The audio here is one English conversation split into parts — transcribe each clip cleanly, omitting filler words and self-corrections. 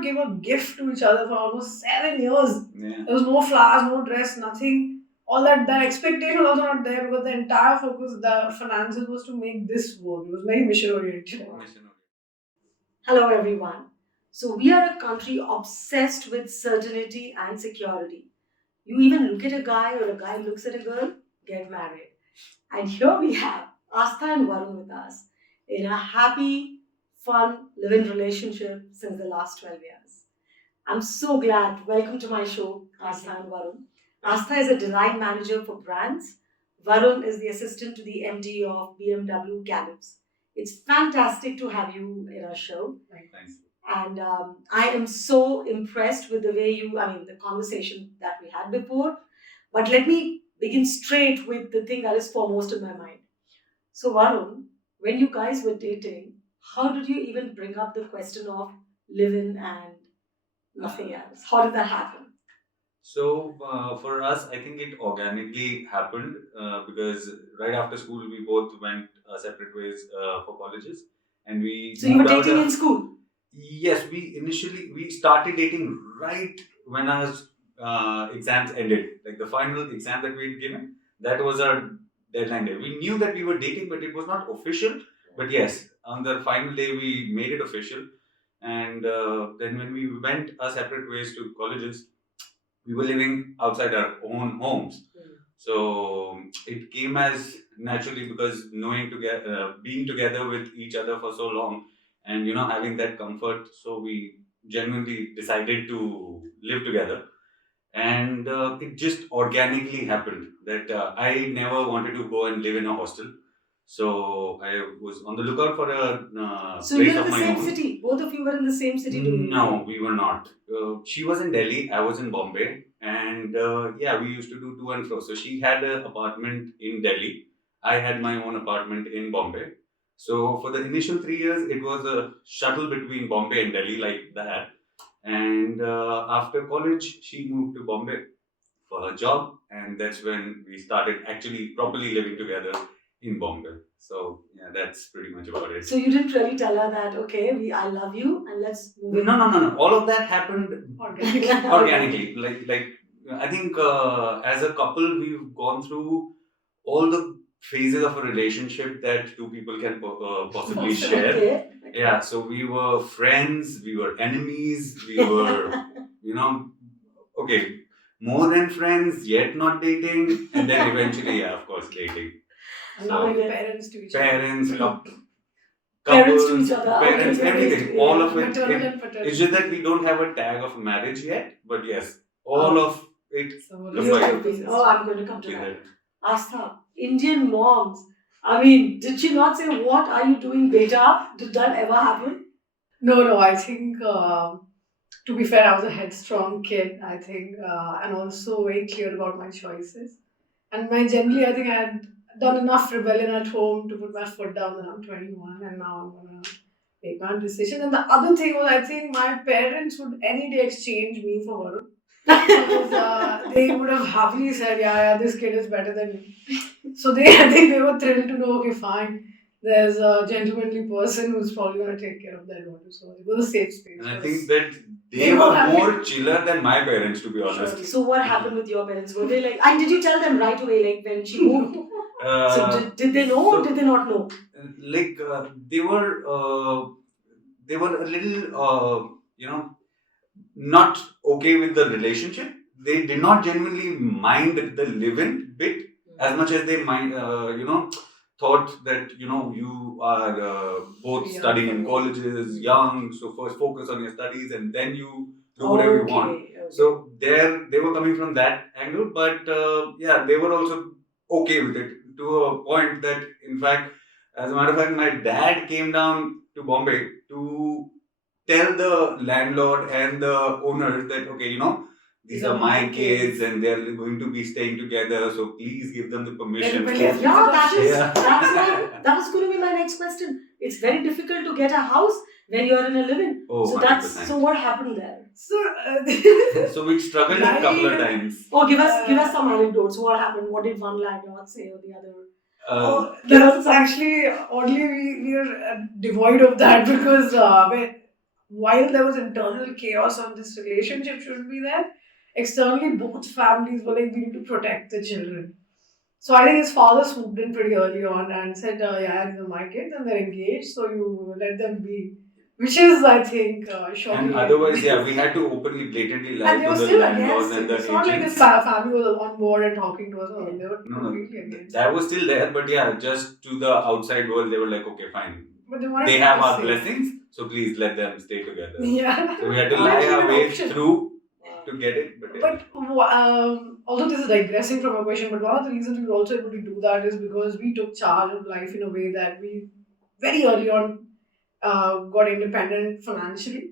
not give a gift to each other for almost 7 years. Yeah. There was no flowers, no dress, nothing. All that expectation was also not there because the entire focus, the finances was to make this work. It was very mission oriented. Hello, everyone. So, we are a country obsessed with certainty and security. You even look at a guy or a guy looks at a girl, get married. And here we have Aastha and Varun with us in a happy, fun, living relationship since the last 12 years. I'm so glad. Welcome to my show, Aastha and Varun. Aastha is a design manager for brands. Varun is the assistant to the MD of BMW Gallops. It's fantastic to have you in our show. Thanks. And I am so impressed with the way the conversation that we had before. But let me begin straight with the thing that is foremost in my mind. So, Varun, when you guys were dating, how did you even bring up the question of live-in and nothing else? How did that happen? So for us, I think it organically happened because right after school we both went separate ways for colleges, and we. So you were moved out dating of- in school? Yes, we started dating right when our exams ended. Like the final exam that we had given, that was our deadline day. We knew that we were dating, but it was not official. But yes, on the final day we made it official, and then when we went our separate ways to colleges, we were living outside our own homes. So it came as naturally because knowing together, being together with each other for so long, and having that comfort. So we genuinely decided to live together, and it just organically happened that I never wanted to go and live in a hostel. So I was on the lookout for a So place you're in of the my same own. city. Both of you were in the same city doing No, we were not. She was in Delhi, I was in Bombay, and yeah, we used to do to and fro. So she had an apartment in Delhi, I had my own apartment in Bombay. So for the initial 3 years, it was a shuttle between Bombay and Delhi, like that. And after college, she moved to Bombay for her job, and that's when we started actually properly living together in Bombay. So yeah, that's pretty much about it. So you didn't really tell her that, okay, I love you and let's move in. No. All of that happened Organically. organically. Like I think as a couple, we've gone through all the phases of a relationship that two people can possibly share. Okay. Yeah, so we were friends, we were enemies, we were, okay, more than friends, yet not dating, and then eventually, yeah, of course, dating. And now you're parents to each other. Parents, Parents to couples, each other. parents, Okay, everything, yeah. all of it. Maternal and paternal. It's just that we don't have a tag of marriage yet, but yes, all of it. So combined. Oh, I'm going to come to With that. it. Aastha, Indian moms. I mean, did she not say, what are you doing, beta? Did that ever happen? No, I think, to be fair, I was a headstrong kid, I think, and also very clear about my choices. And generally, I think I had done enough rebellion at home to put my foot down that I'm 21 and now I'm going to make my own decision. And the other thing was, I think my parents would any day exchange me for Varun. Because they would have happily said, yeah, this kid is better than me. So I think they were thrilled to know, okay, fine, there's a gentlemanly person who's probably going to take care of their daughter. So it was a safe space. And I think that they They were were happy. more chiller than my parents, to be honest. Surely. So what happened with your parents? Were they like, and did you tell them right away, like when she moved? So did they know or did they not know? Like they were a little not okay with the relationship. They did not genuinely mind the live-in bit as much as they mind thought that you are both Yeah. studying in colleges, young, so first focus on your studies and then you do whatever you want. Okay. So they were coming from that angle, but yeah, they were also okay with it to a point that, in fact, as a matter of fact, my dad came down to Bombay to tell the landlord and the owners that, okay, these are my kids and they're going to be staying together, so please give them the permission. Everybody has- Yeah, Yeah. that was going to be my next question. It's very difficult to get a house when you're in a live-in. Oh, So 100%. so what happened there? So we struggled a couple of times. Oh, give us some anecdotes. What happened? What did one landlord say or the other? That's actually oddly we are devoid of that because while there was internal chaos on this relationship should be there, externally both families were like, we need to protect the children. So I think his father swooped in pretty early on and said, "Yeah, these are my kids and they're engaged, so you let them be," which is, I think, And shocking. otherwise, yeah, we had to openly, blatantly lie And they to were the still landlords against and it. the It's not like this agents. family was on board and talking to us. No, they were No, completely against that it. was still there, but yeah, just to the outside world, they were like, okay, fine. But they wanted They to have keep us our safe. blessings, so please let them stay together. Yeah. So we had to But lie give our an way option. through to get it. But yeah. Although this is digressing from our question, but one of the reasons we were also able to do that is because we took charge of life in a way that we very early on got independent financially.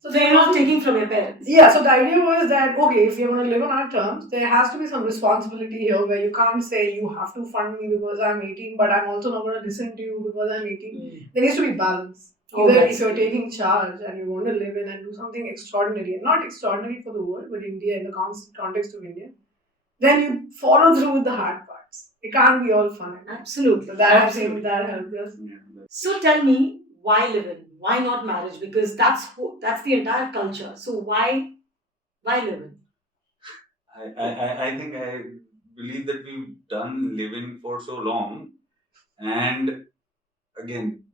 So you're not taking from your parents. Yeah, so the idea was that, okay, if you're going to live on our terms, there has to be some responsibility here where you can't say you have to fund me because I'm 18, but I'm also not going to listen to you because I'm 18. There needs to be balance. Oh, Either that's if you're great. taking charge and you want to live in and do something extraordinary, and not extraordinary for the world, but India in the context of India, then you follow through with the hard parts. It can't be all fun. Absolutely. So that I Absolutely. think that helped us. So tell me, why live in? Why not marriage? Because that's the entire culture. So why live in? I think I believe that we've done living for so long, and again,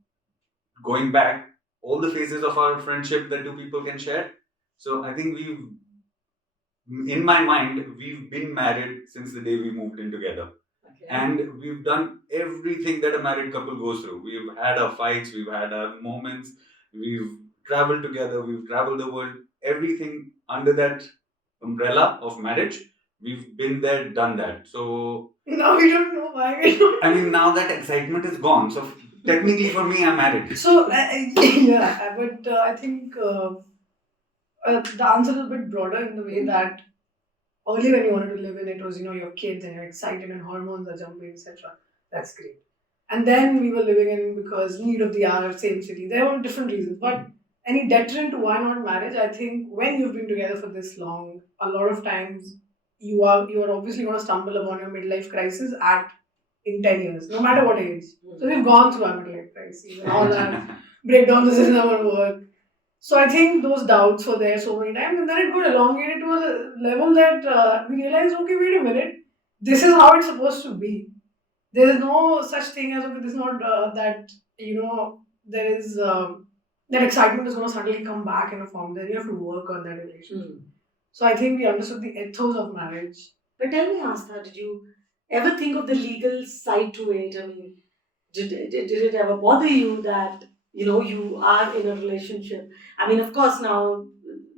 going back, all the phases of our friendship that two people can share. So I think in my mind, we've been married since the day we moved in together. Okay. And we've done everything that a married couple goes through. We've had our fights, we've had our moments, we've traveled together, we've traveled the world, everything under that umbrella of marriage. We've been there, done that. So now we don't know why we don't. I mean, now that excitement is gone. So technically, for me, I'm married. So yeah, but I think the answer is a bit broader in the way that earlier when you wanted to live in it was your kids and you're excited and hormones are jumping, etc. That's great. And then we were living in because need of the hour, same city. There were different reasons, but any deterrent to why not marriage? I think when you've been together for this long, a lot of times you are obviously going to stumble upon your midlife crisis at in 10 years, no matter what age. So we've gone through our midlife crisis and all that breakdown. This is our work. So I think those doubts were there so many times, and then it got elongated to a level that we realized, okay, wait a minute, this is how it's supposed to be. There is no such thing as okay, this is not that there is that excitement is going to suddenly come back in a form. Then you have to work on that relationship. So I think we understood the ethos of marriage. But tell me, Aastha, did you ever think of the legal side to it? I mean, did it ever bother you that you are in a relationship? I mean, of course, now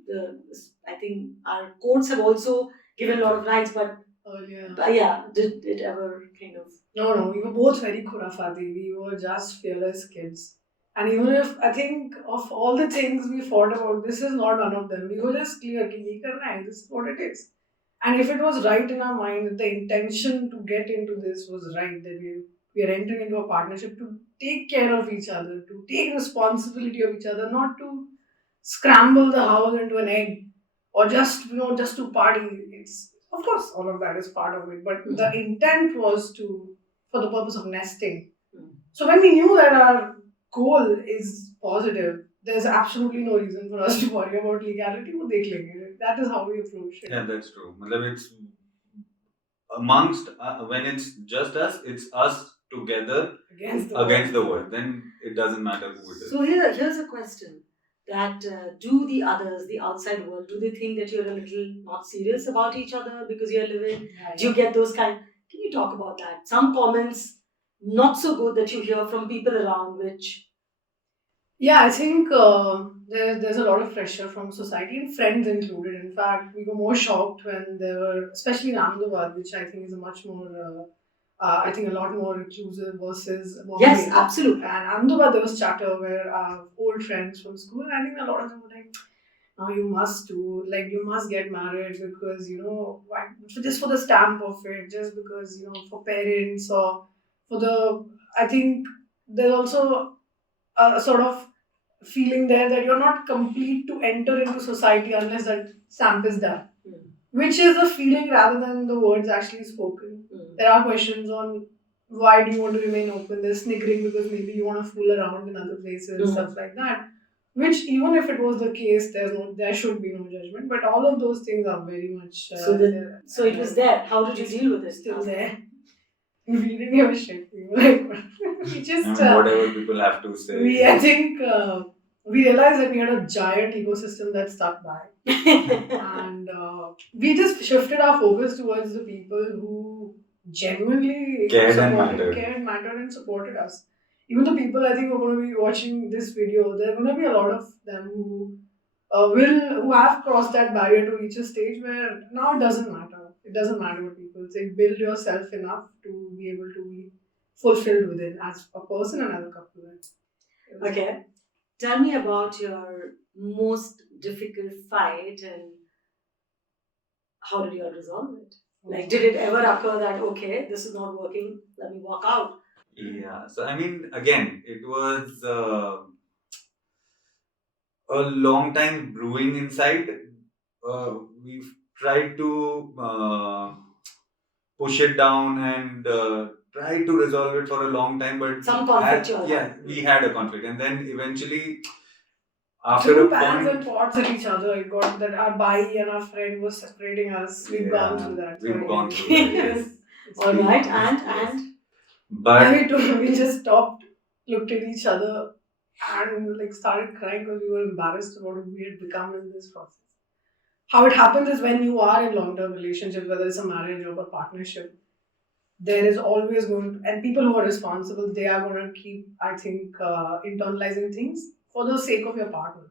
the I think our courts have also given a lot of rights, but Earlier. yeah, did it ever kind of? No, we were both very khurafati. We were just fearless kids. And even if I think of all the things we fought about, this is not one of them. We were just clear, कि ये करना है, this is what it is. And if it was right in our mind that the intention to get into this was right, that we are entering into a partnership to take care of each other, to take responsibility of each other, not to scramble the house into an egg or just to party. It's of course all of that is part of it, but the intent was for the purpose of nesting. So when we knew that our goal is positive, there's absolutely no reason for us to worry about legality. वो देख लेंगे. That is how we approach it. Yeah, that's true. मतलब it's amongst when it's just us, it's us together against the world. Then it doesn't matter who it is. So here's a question: that do the others, the outside world, do they think that you're a little not serious about each other because you're living? Yeah. Do you get those kind? Can you talk about that? Some comments not so good that you hear from people around, which. Yeah, I think there's a lot of pressure from society and friends included. In fact, we were more shocked when there were, especially in Ahmedabad, which I think is a much more, I think a lot more inclusive versus Bombay. Yes, absolutely. And Ahmedabad, there was chatter where old friends from school, and I think a lot of them were like, "No, you must do, like, you must get married because, why, just for the stamp of it, just because, for parents or for the, I think there's also a sort of feeling there that you're not complete to enter into society unless that stamp is done. Which is a feeling rather than the words actually spoken. There are questions on why do you want to remain open. There's sniggering because maybe you want to fool around in other places, stuff like that. Which even if it was the case, there should be no judgment. But all of those things are very much So it was there. How did you it's deal with it? still there. We didn't give a shit. We were like, we just whatever people have to say. I think we realized that we had a giant ecosystem that stuck by, and we just shifted our focus towards the people who genuinely Cared and mattered and supported us. Even the people I think who are going to be watching this video, there are going to be a lot of them who have crossed that barrier to reach a stage where now it doesn't matter. It doesn't matter what people say. Build yourself enough to be able to be fulfilled within as a person and as a couple. Okay. Tell me about your most difficult fight and how did you all resolve it? Like, did it ever occur that, okay, this is not working, let me walk out? Yeah. So, I mean, again, it was a long time brewing inside. We've tried to push it down and try to resolve it for a long time, but some conflict. we had a conflict, and then eventually after threw a pans point, and pots at each other. It got that our bai and our friend was separating us. We've gone through that. We've gone through that. Yes. All right, and but we just stopped, looked at each other, and like started crying because we were embarrassed about who we had become in this process. How it happens is when you are in long-term relationships, whether it's a marriage or a partnership, there is always going to, and people who are responsible, they are going to keep, I think, internalizing things for the sake of your partner.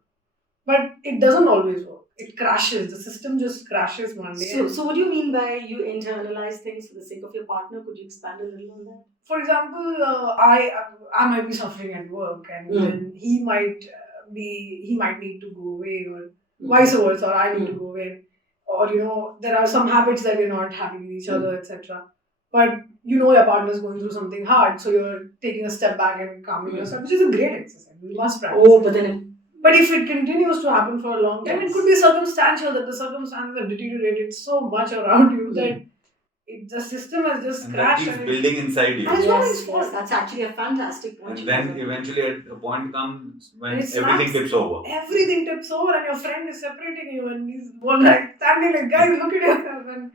But it doesn't always work. It crashes. The system just crashes one day. So what do you mean by you internalize things for the sake of your partner? Could you expand a little on that? For example, I might be suffering at work, and then he might need to go away, or vice versa, or I need to go away, or there are some habits that we're not happy with each other, etc. But your partner is going through something hard, so you're taking a step back and calming yourself, which is a great exercise. We must practice. Oh, but if it continues to happen for a long time, it could be circumstantial that the circumstances have deteriorated so much around you that the system has just crashed. And building inside you. And it's not his fault. That's actually a fantastic point. And then eventually a point comes when everything tips over. Everything tips over and your friend is separating you and he's like standing like, guys, look at yourself. And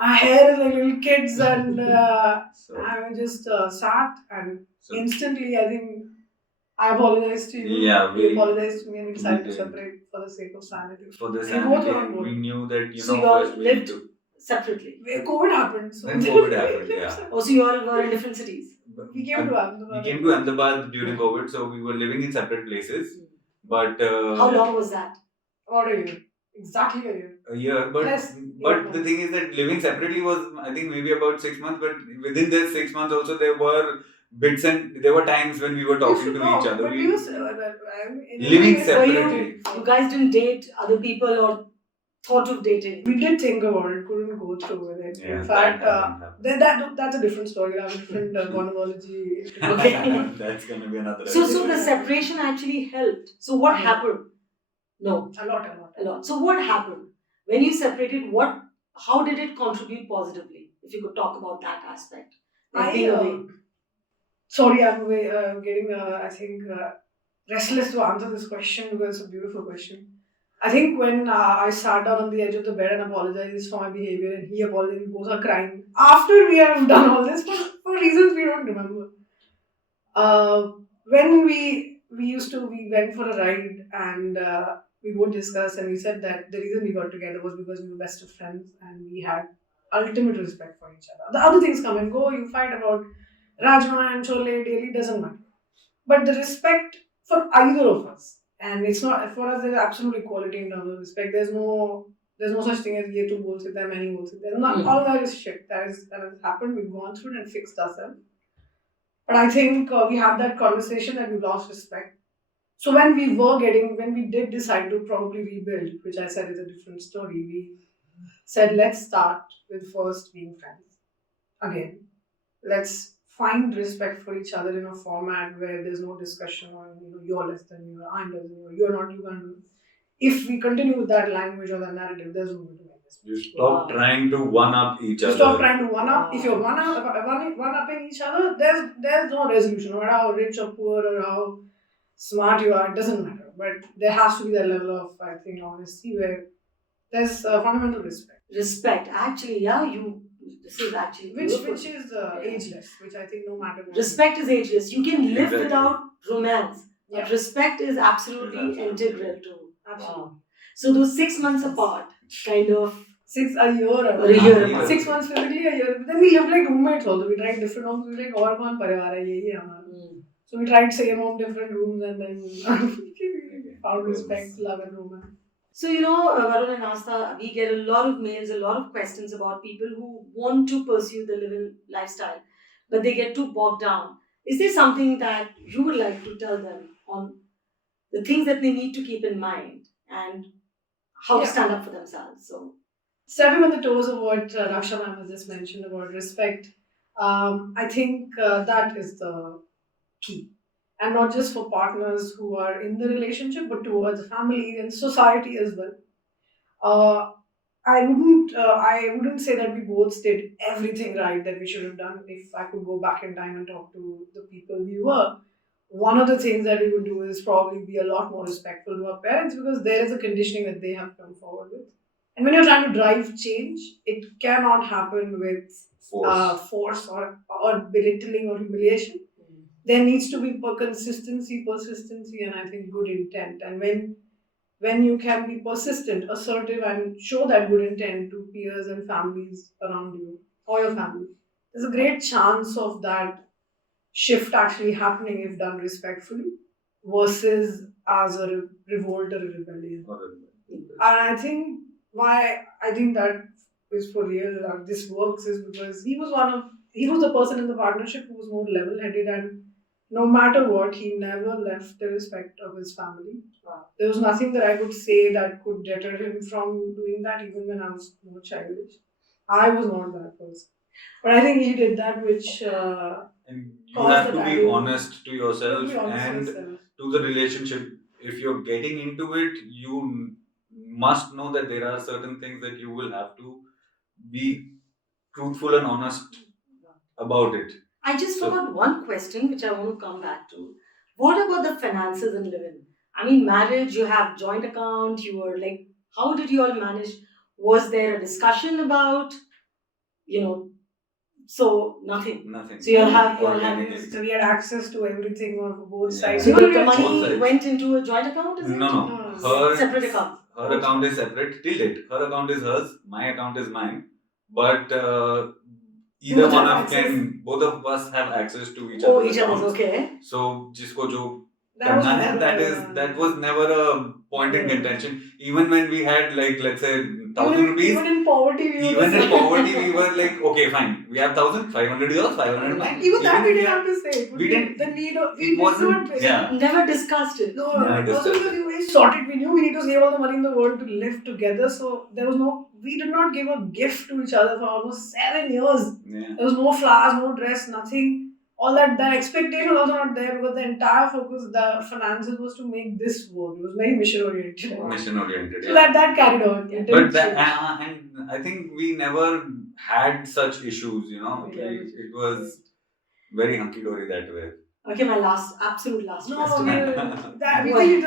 our hair is like little kids and I just sat and instantly I think I apologized to you. Yeah, you apologized to me and we decided to separate for the sake of sanity. For the sanity, we knew that so you all lived separately. COVID happened. So then COVID happened, yeah. Oh, so you all were in different cities. We came to Ahmedabad. We came to Ahmedabad during COVID, so we were living in separate places. But how long was that? About a year. Exactly a year. A year, but the thing is that living separately was, I think, maybe about 6 months. But within this 6 months, also there were bits and there were times when we were talking to each other. But living separately. You guys didn't date other people or thought of dating. We did think about it, couldn't go through with it. Yeah, in fact, that's a different story. I have a different Bonobology. Okay. That's going to be another. So the separation actually helped. So what happened? No, a lot. So what happened when you separated? How did it contribute positively? If you could talk about that aspect. Sorry, I'm getting I think restless to answer this question because it's a beautiful question. I think when I sat down on the edge of the bed and apologized for my behavior and he apologized, we both are crying. After we have done all this, for reasons we don't remember. When we went for a ride and we both discussed and we said that the reason we got together was because we were best of friends and we had ultimate respect for each other. The other things come and go, you fight about Rajma and Chole daily, doesn't matter. But the respect for either of us, and it's not, for us, there's absolute equality in terms of respect. There's no such thing as ye tu bol sakta hai, main nahi bol sakta. All of that is shit. That has happened. We've gone through it and fixed ourselves. But I think we had that conversation that we lost respect. So when we did decide to probably rebuild, which I said is a different story, we said let's start with first being friends. Again, let's find respect for each other in a format where there's no discussion on you're less than me or I'm less than you or you're not, you can't do it. If we continue with that language or that narrative, there's no way to make this. You stop trying to one-up each other. Stop trying to one-up. If you're one-upping each other, there's no resolution. No matter how rich or poor or how smart you are, it doesn't matter. But there has to be that level of, I think, honesty where there's fundamental respect, Respect. Actually, yeah, this is actually beautiful. which is Yeah. ageless, which I think no matter what. Respect is ageless. You can live Exactly. without romance. Yeah. But respect is absolutely Absolutely. integral to. Absolutely. Wow. So those 6 months apart, kind of. A year Or a apart. year year. apart. 6 months physically, a year. Then we lived like roommates also. We tried different homes. We were like, और कौन परिवार है यही है हमारा. So we tried same home, different rooms, and then found respect, love, and romance. So, Varun and Aastha, we get a lot of mails, a lot of questions about people who want to pursue the living lifestyle, but they get too bogged down. Is there something that you would like to tell them on the things that they need to keep in mind and how to stand up for themselves? So, stepping on the toes of what Raksha ma'am has just mentioned about respect, I think that is the key. And not just for partners who are in the relationship, but towards family and society as well. Uh, I wouldn't say that we both did everything right that we should have done. If I could go back in time and talk to the people we were, one of the things that we would do is probably be a lot more respectful to our parents because there is a conditioning that they have come forward with. And when you're trying to drive change, it cannot happen with force or belittling or humiliation. There needs to be consistency, persistency, and I think good intent. And when you can be persistent, assertive, and show that good intent to peers and families around you or your family, there's a great chance of that shift actually happening if done respectfully versus as a revolt or a rebellion. And I think why I think that is for real, this works is because he was the person in the partnership who was more level headed, and no matter what, he never left the respect of his family. Wow. There was nothing that I could say that could deter him from doing that, even when I was more childish. I was not that person. But I think he did that, which And you Cause have the to be value. honest to yourself be honest and with yourself. to the relationship. If you're getting into it, you must know that there are certain things that you will have to be truthful and honest about it. I just forgot one question which I want to come back to. What about the finances in living? I mean, marriage, you have joint account, you were like, how did you all manage? Was there a discussion about, so nothing. Nothing. So you all have Organically. So we had access to everything on both Yeah. sides. So Even the we had money Both sides. went into a joint account, is it? No. No. Separate account. Her account is separate till date. Her account is hers. My account is mine. But either Both one have of can both of us have access to each Oh, other's each other's, accounts. okay. So जिसको जो That was करना है, never, that was never a point in Yeah. contention. Even when we had like let's say even 1,000 rupees. even in poverty, we were Even the in same. poverty, we were like, okay, fine. We have 1,500 yours, 500 mine. Even that we we didn't have- have to say. It would we be didn't- the need of. it We did wasn't- not. yeah. Never discussed it. No, Never it wasn't discussed because we were sorted. We knew we need to save all the money in the world to live together. So there was no. We did not give a gift to each other for almost 7 years. Yeah. There was no flowers, no dress, nothing. All that expectation was also not there because the entire focus, the finances, was to make this work. It was very mission oriented. Mission oriented. So that carried on. It didn't But change. and I think we never had such issues. Yeah. It was very hunky dory that way. Okay, my absolute last No, question. we think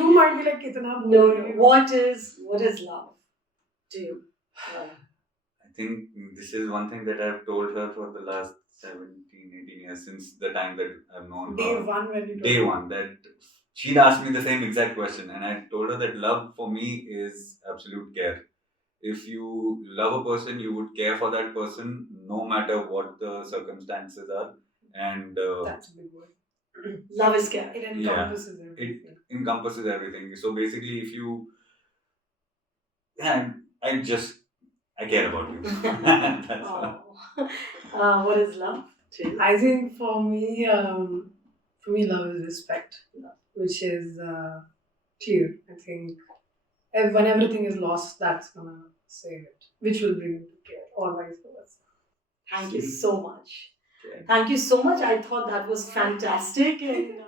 you might be like kitna No. What is love to you? I think this is one thing that I've told her for the last 17, 18 years since the time that I've known Day her. one when you told Day me. one, that she'd asked me the same exact question, and I told her that love for me is absolute care. If you love a person, you would care for that person no matter what the circumstances are. And That's a big word. Love is care. It encompasses everything. it encompasses everything. So basically, if you, I care about you. That's all. What is love to you? I think for me, love is respect, which is clear. I think when everything is lost, that's gonna save it, which will bring it to care, or vice versa. Thank you so much. Okay. Thank you so much. I thought that was fantastic. And